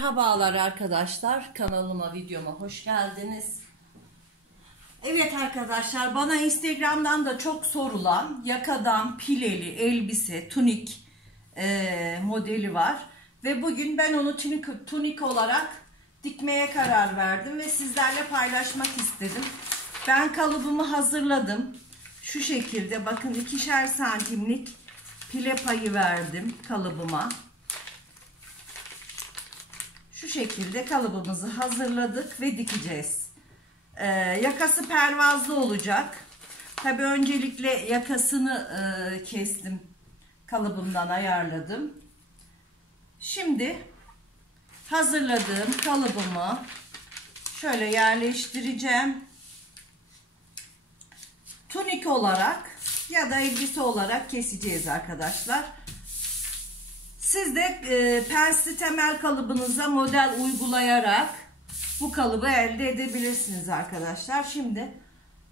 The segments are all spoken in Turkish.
Merhabalar arkadaşlar, kanalıma, videoma hoş geldiniz. Evet arkadaşlar, bana Instagram'dan da çok sorulan yakadan pileli elbise, tunik modeli var. Ve bugün ben onu tunik olarak dikmeye karar verdim ve sizlerle paylaşmak istedim. Ben kalıbımı hazırladım. Şu şekilde bakın, 2'şer santimlik pile payı verdim kalıbıma. Şu şekilde kalıbımızı hazırladık ve dikeceğiz. Yakası pervazlı olacak. Tabii öncelikle yakasını kestim. Kalıbımdan ayarladım. Şimdi hazırladığım kalıbımı şöyle yerleştireceğim. Tunik olarak ya da elbise olarak keseceğiz arkadaşlar. Siz de pensli temel kalıbınıza model uygulayarak bu kalıbı elde edebilirsiniz arkadaşlar. Şimdi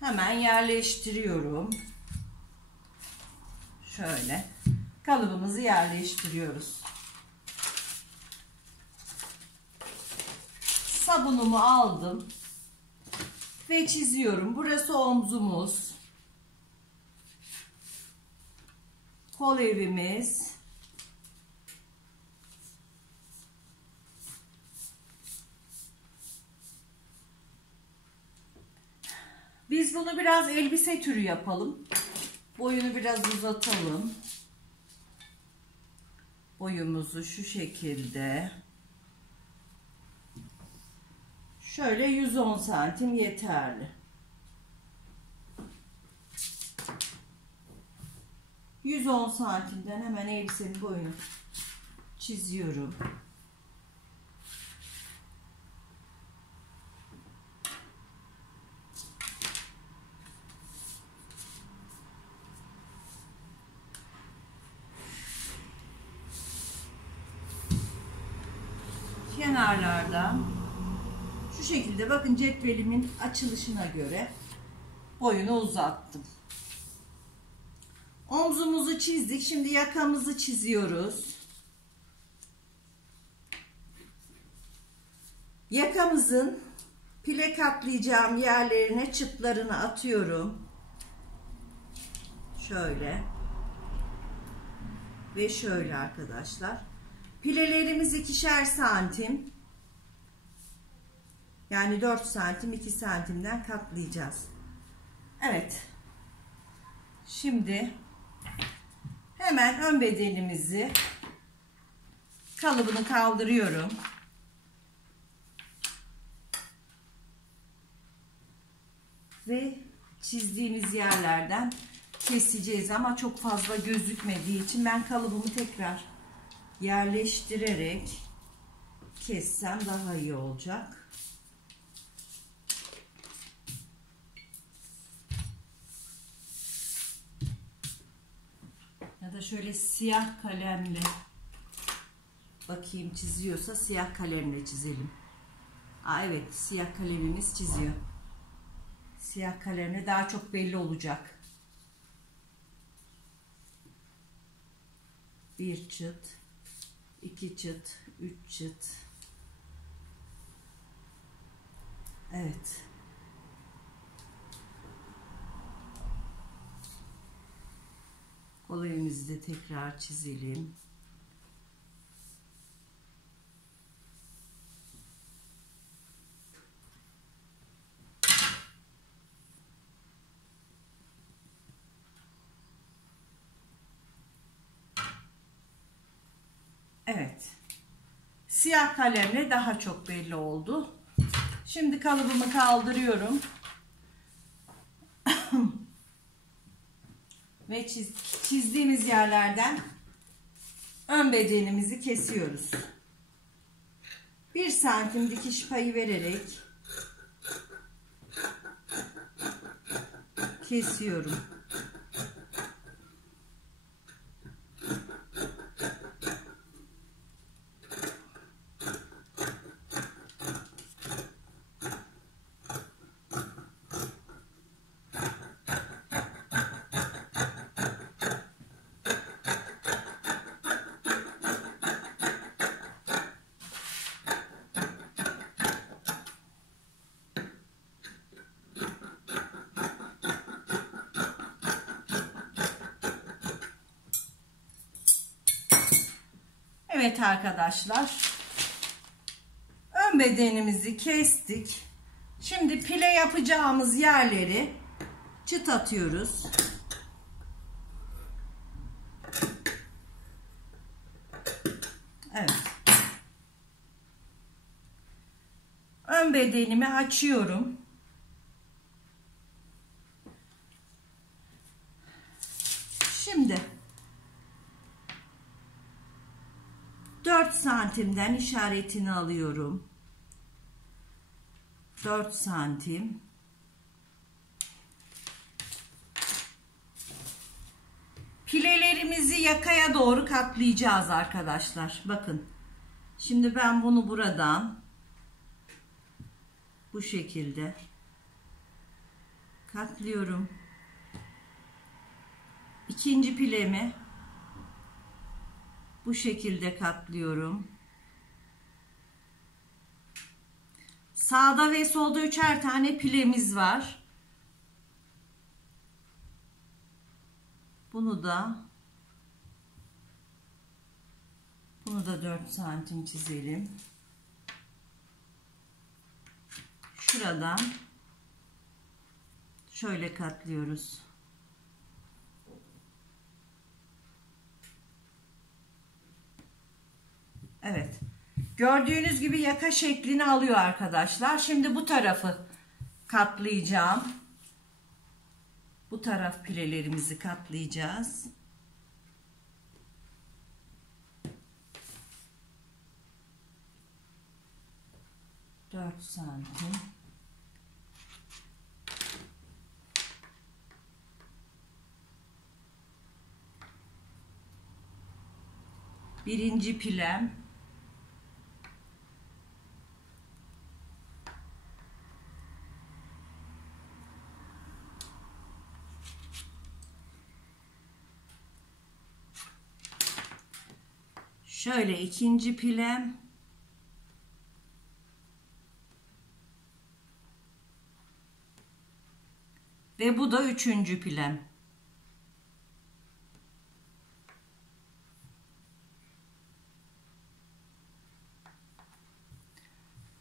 hemen yerleştiriyorum. Şöyle kalıbımızı yerleştiriyoruz. Sabunumu aldım ve çiziyorum. Burası omzumuz, kol evimiz. Biz bunu biraz elbise türü yapalım. Boyunu biraz uzatalım. Boyumuzu şu şekilde. Şöyle 110 santim yeterli. 110 santimden hemen elbisenin boyunu çiziyorum. Kenarlardan şu şekilde bakın, cetvelimin açılışına göre boyunu uzattım. Omzumuzu çizdik. Şimdi yakamızı çiziyoruz. Yakamızın pile katlayacağım yerlerine çıtlarını atıyorum. Şöyle ve şöyle arkadaşlar. Pilelerimiz 2'şer santim. Yani 4 santim 2 santimden katlayacağız. Evet. Şimdi hemen ön bedenimizi, kalıbını kaldırıyorum. Ve çizdiğimiz yerlerden keseceğiz ama çok fazla gözükmediği için ben kalıbımı tekrar yerleştirerek kessem daha iyi olacak. Ya da şöyle siyah kalemle bakayım, çiziyorsa siyah kalemle çizelim. Evet, siyah kalemimiz çiziyor. Siyah kalemle daha çok belli olacak. Bir çıt, 2 çıt, 3 çıt. Evet. Kol evimizi de tekrar çizelim. Evet. Siyah kalemle daha çok belli oldu. Şimdi kalıbımı kaldırıyorum. Ve çizdiğimiz yerlerden ön bedenimizi kesiyoruz. 1 santim dikiş payı vererek kesiyorum. Evet arkadaşlar. Ön bedenimizi kestik. Şimdi pile yapacağımız yerleri çıt atıyoruz. Evet. Ön bedenimi açıyorum. Şimdi 4 santimden işaretini alıyorum. 4 santim. Pilelerimizi yakaya doğru katlayacağız arkadaşlar. Bakın. Şimdi ben bunu buradan bu şekilde katlıyorum. İkinci pilemi bu şekilde katlıyorum. Sağda ve solda 3'er tane pilemiz var. Bunu da 4 santim çizelim. Şuradan şöyle katlıyoruz. Evet. Gördüğünüz gibi yaka şeklini alıyor arkadaşlar. Şimdi bu tarafı katlayacağım. Bu taraf pilelerimizi katlayacağız. Dört santim. Birinci pilem. Şöyle ikinci pilem. Ve bu da üçüncü pilem.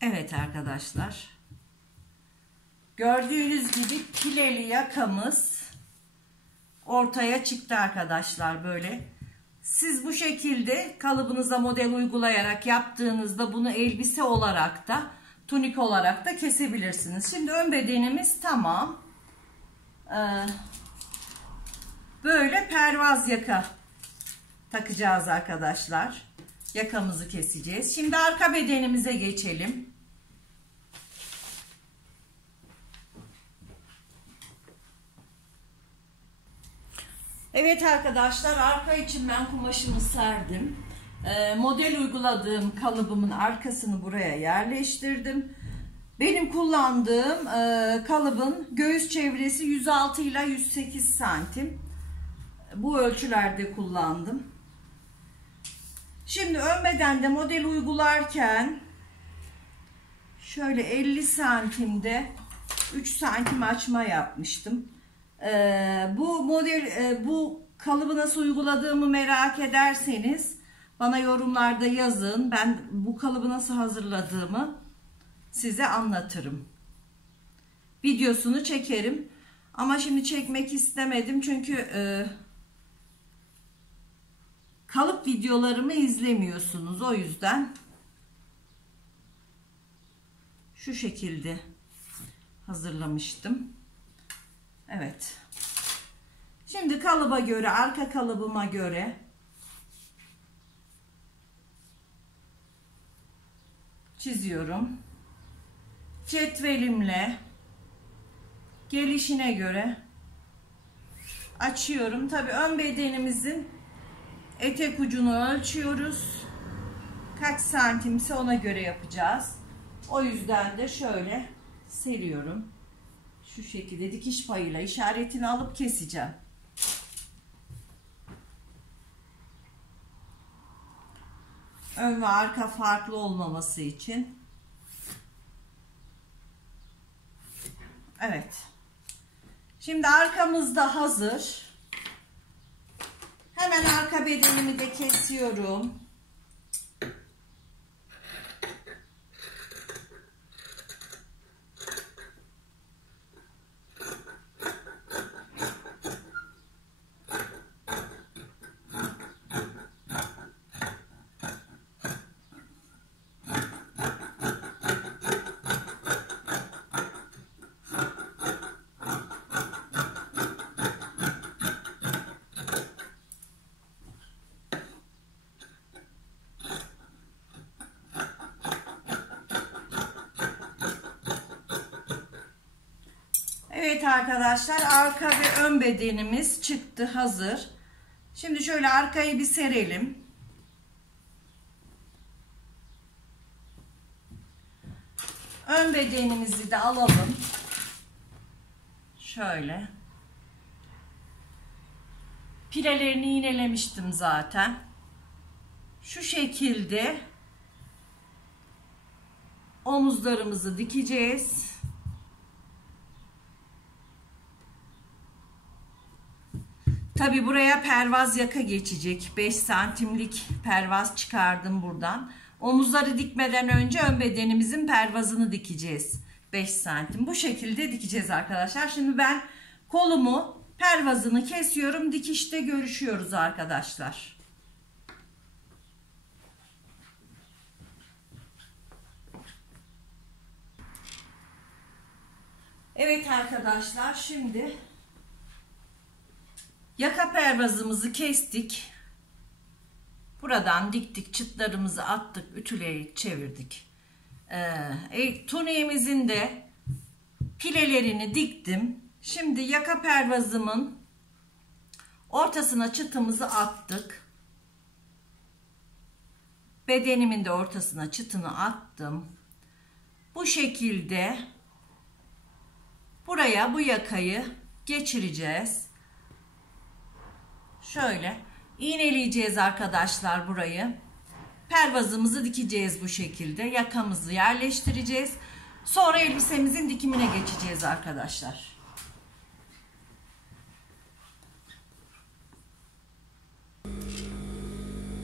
Evet arkadaşlar. Gördüğünüz gibi pileli yakamız ortaya çıktı arkadaşlar böyle. Siz bu şekilde kalıbınıza model uygulayarak yaptığınızda bunu elbise olarak da tunik olarak da kesebilirsiniz. Şimdi ön bedenimiz tamam. Böyle pervaz yaka takacağız arkadaşlar. Yakamızı keseceğiz. Şimdi arka bedenimize geçelim. Evet arkadaşlar, arka için ben kumaşımı serdim. Model uyguladığım kalıbımın arkasını buraya yerleştirdim. Benim kullandığım kalıbın göğüs çevresi 106 ile 108 santim. Bu ölçülerde kullandım. Şimdi ön bedende model uygularken şöyle 50 santimde 3 santim açma yapmıştım. Bu kalıbı nasıl uyguladığımı merak ederseniz bana yorumlarda yazın. Ben bu kalıbı nasıl hazırladığımı size anlatırım. Videosunu çekerim. Ama şimdi çekmek istemedim çünkü kalıp videolarımı izlemiyorsunuz. O yüzden şu şekilde hazırlamıştım. Evet. Şimdi kalıba göre, arka kalıbıma göre çiziyorum. Cetvelimle gelişine göre açıyorum. Tabii ön bedenimizin etek ucunu ölçüyoruz. Kaç santimse ona göre yapacağız. O yüzden de şöyle seriyorum. Şu şekilde dikiş payıyla işaretini alıp keseceğim. Ön ve arka farklı olmaması için. Evet. Şimdi arkamız da hazır. Hemen arka bedenimi de kesiyorum. Evet arkadaşlar, arka ve ön bedenimiz çıktı, hazır. Şimdi şöyle arkayı bir serelim. Ön bedenimizi de alalım. Şöyle. Pilelerini iğnelemiştim zaten. Şu şekilde omuzlarımızı dikeceğiz. Tabi buraya pervaz yaka geçecek. 5 santimlik pervaz çıkardım buradan. Omuzları dikmeden önce ön bedenimizin pervazını dikeceğiz. 5 santim. Bu şekilde dikeceğiz arkadaşlar. Şimdi ben kolumu, pervazını kesiyorum. Dikişte görüşüyoruz arkadaşlar. Evet arkadaşlar, şimdi yaka pervazımızı kestik. Buradan diktik, çıtlarımızı attık, ütüleyip çevirdik. Tuniğimizin de pilelerini diktim. Şimdi yaka pervazımın ortasına çıtımızı attık. Bedenimin de ortasına çıtını attım. Bu şekilde buraya bu yakayı geçireceğiz. Şöyle iğneleyeceğiz arkadaşlar burayı. Pervazımızı dikeceğiz bu şekilde. Yakamızı yerleştireceğiz. Sonra elbisemizin dikimine geçeceğiz arkadaşlar.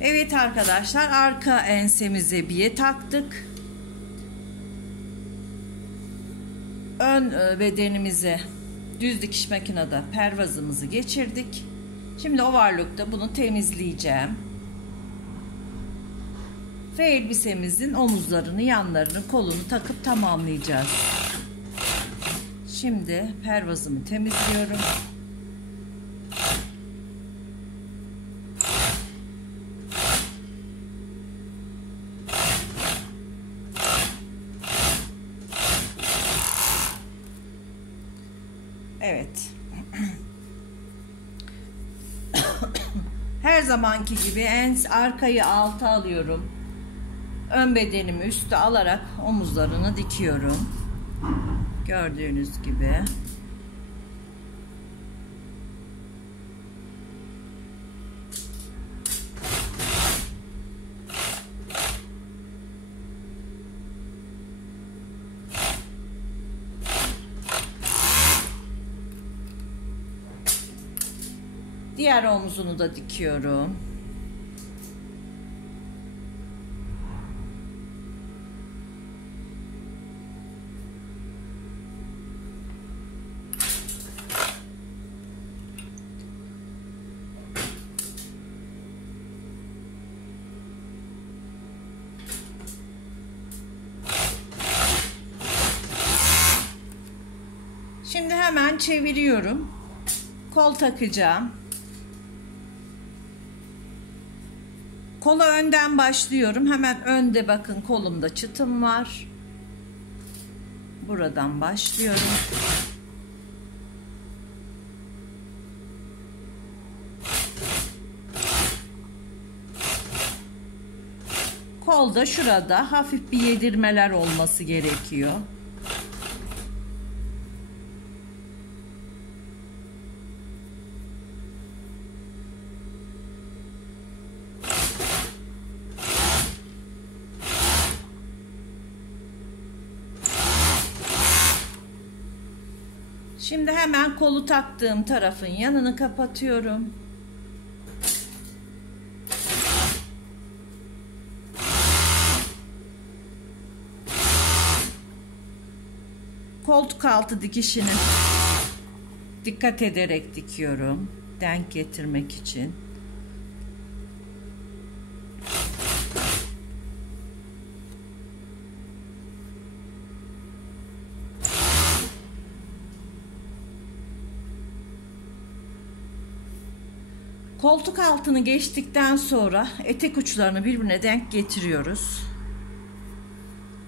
Evet arkadaşlar, arka ensemize biye taktık. Ön bedenimize düz dikiş makinede pervazımızı geçirdik. Şimdi overlock'ta bunu temizleyeceğim. Ve elbisemizin omuzlarını, yanlarını, kolunu takıp tamamlayacağız. Şimdi pervazımı temizliyorum. Evet. Her zamanki gibi en arkayı alta alıyorum. Ön bedenimi üste alarak omuzlarını dikiyorum. Gördüğünüz gibi. Diğer omuzunu da dikiyorum. Şimdi hemen çeviriyorum. Kol takacağım. Kola önden başlıyorum. Hemen önde bakın, kolumda çıtım var. Buradan başlıyorum. Kolda şurada hafif bir yedirmeler olması gerekiyor. Şimdi hemen kolu taktığım tarafın yanını kapatıyorum. Koltuk altı dikişini dikkat ederek dikiyorum. Denk getirmek için. Koltuk altını geçtikten sonra etek uçlarını birbirine denk getiriyoruz.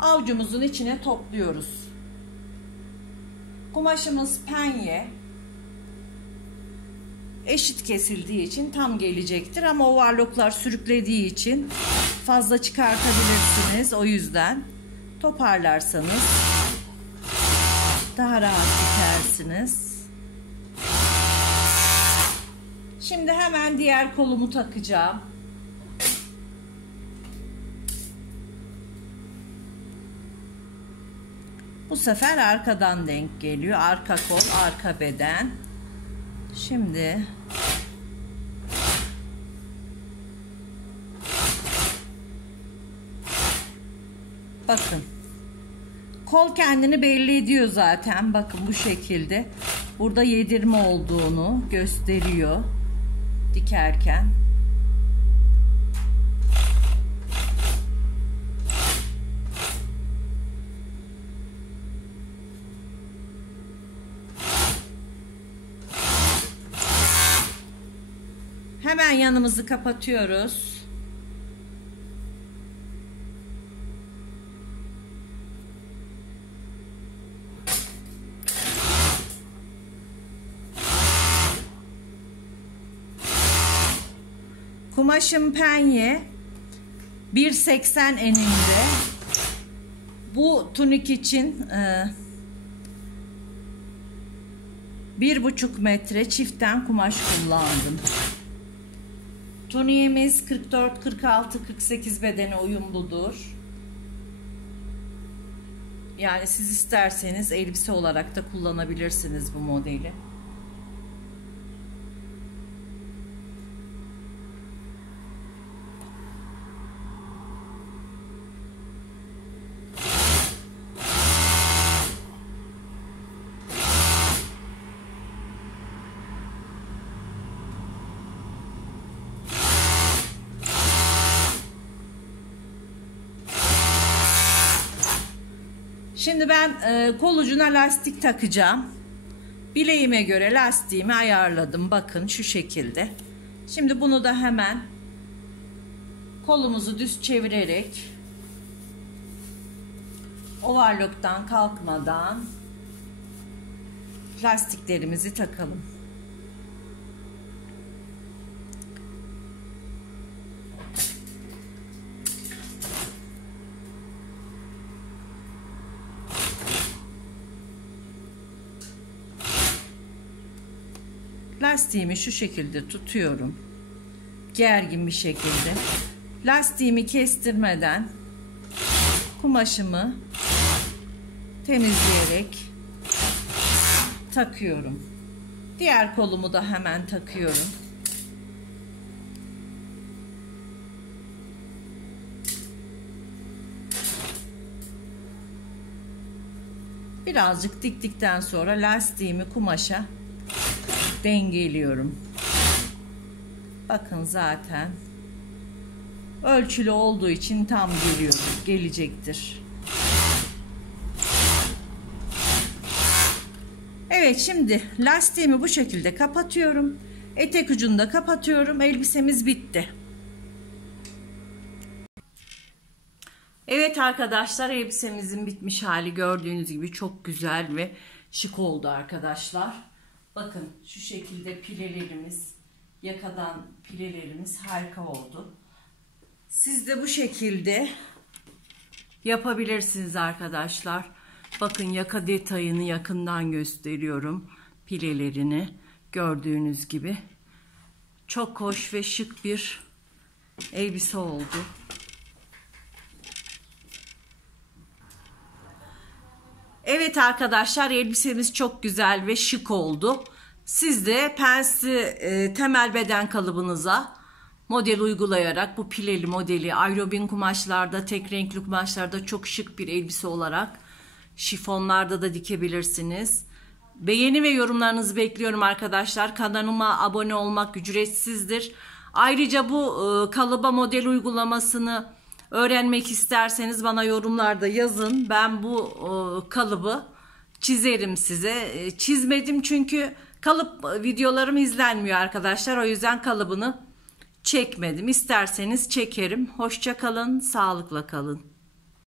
Avucumuzun içine topluyoruz. Kumaşımız penye. Eşit kesildiği için tam gelecektir ama overlocklar sürüklediği için fazla çıkartabilirsiniz. O yüzden toparlarsanız daha rahat dikersiniz. Şimdi hemen diğer kolumu takacağım. Bu sefer arkadan denk geliyor. Arka kol, arka beden. Şimdi bakın. Kol kendini belli ediyor zaten. Bakın bu şekilde. Burada yedirme olduğunu gösteriyor dikerken. Hemen yanımızı kapatıyoruz. Kumaşım penye, 1.80 eninde. Bu tunik için 1,5 metre çiftten kumaş kullandım. Tuniğimiz 44, 46, 48 bedene uyumludur. Yani siz isterseniz elbise olarak da kullanabilirsiniz bu modeli. Şimdi ben kol ucuna lastik takacağım. Bileğime göre lastiğimi ayarladım. Bakın şu şekilde. Şimdi bunu da hemen kolumuzu düz çevirerek overlock'tan kalkmadan lastiklerimizi takalım. Lastiğimi şu şekilde tutuyorum. Gergin bir şekilde. Lastiğimi kestirmeden kumaşımı temizleyerek takıyorum. Diğer kolumu da hemen takıyorum. Birazcık diktikten sonra lastiğimi kumaşa dengeliyorum. Bakın zaten ölçülü olduğu için tam gelecektir. Evet, şimdi lastiğimi bu şekilde kapatıyorum. Etek ucunu da kapatıyorum. Elbisemiz bitti. Evet arkadaşlar, elbisemizin bitmiş hali gördüğünüz gibi çok güzel ve şık oldu arkadaşlar. Bakın şu şekilde pilelerimiz, yakadan pilelerimiz harika oldu. Siz de bu şekilde yapabilirsiniz arkadaşlar. Bakın yaka detayını yakından gösteriyorum. Pilelerini gördüğünüz gibi. Çok hoş ve şık bir elbise oldu. Evet arkadaşlar, elbisemiz çok güzel ve şık oldu. Siz de pensi temel beden kalıbınıza model uygulayarak bu pileli modeli aerobin kumaşlarda, tek renkli kumaşlarda çok şık bir elbise olarak şifonlarda da dikebilirsiniz. Beğeni ve yorumlarınızı bekliyorum arkadaşlar. Kanalıma abone olmak ücretsizdir. Ayrıca bu kalıba model uygulamasını öğrenmek isterseniz bana yorumlarda yazın. Ben bu kalıbı çizerim size. Çizmedim çünkü kalıp videolarım izlenmiyor arkadaşlar. O yüzden kalıbını çekmedim. İsterseniz çekerim. Hoşça kalın, sağlıkla kalın.